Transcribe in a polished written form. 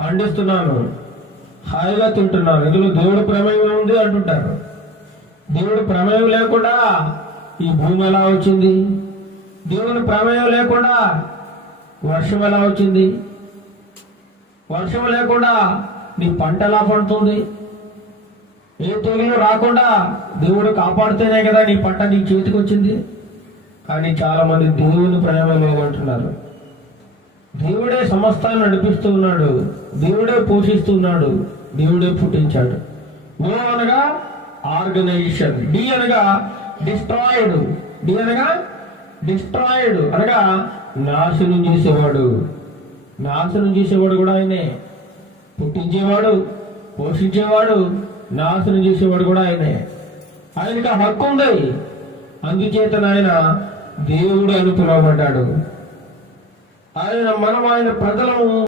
పండిస్తున్నాను, హాయిగా తింటున్నాను, ఇందులో దేవుడి ప్రమేయం ఉంది అంటుంటారు. దేవుడి ప్రమేయం లేకుండా ఈ భూమి ఎలా వచ్చింది? దేవుని ప్రమేయం లేకుండా వర్షం ఎలా వచ్చింది? వర్షం లేకుండా నీ పంట ఎలా పడుతుంది? ఏ తెగులు రాకుండా దేవుడు కాపాడితేనే కదా నీ పంట నీ చేతికి వచ్చింది. కానీ చాలా మంది దేవుని ప్రమేయం లేదంటున్నారు. దేవుడే సమస్తాన్ని నడిపిస్తూ ఉన్నాడు, దేవుడే పోషిస్తున్నాడు, దేవుడే పుట్టించాడు. ఓ అనగా ఆర్గనైజేషన్, డి అనగా డిస్ట్రాయిడ్, డి అనగా డిస్ట్రాయిడ్ అనగా నాశనం చేసేవాడు. నాశనం చేసేవాడు కూడా ఆయనే. పుట్టించేవాడు, పోషించేవాడు, నాశనం చేసేవాడు కూడా ఆయనే. ఆయనకి ఆ హక్కు ఉంది. అందుచేత ఆయన దేవుడు అని పిలువబడ్డాడు. ఆయన ప్రజలము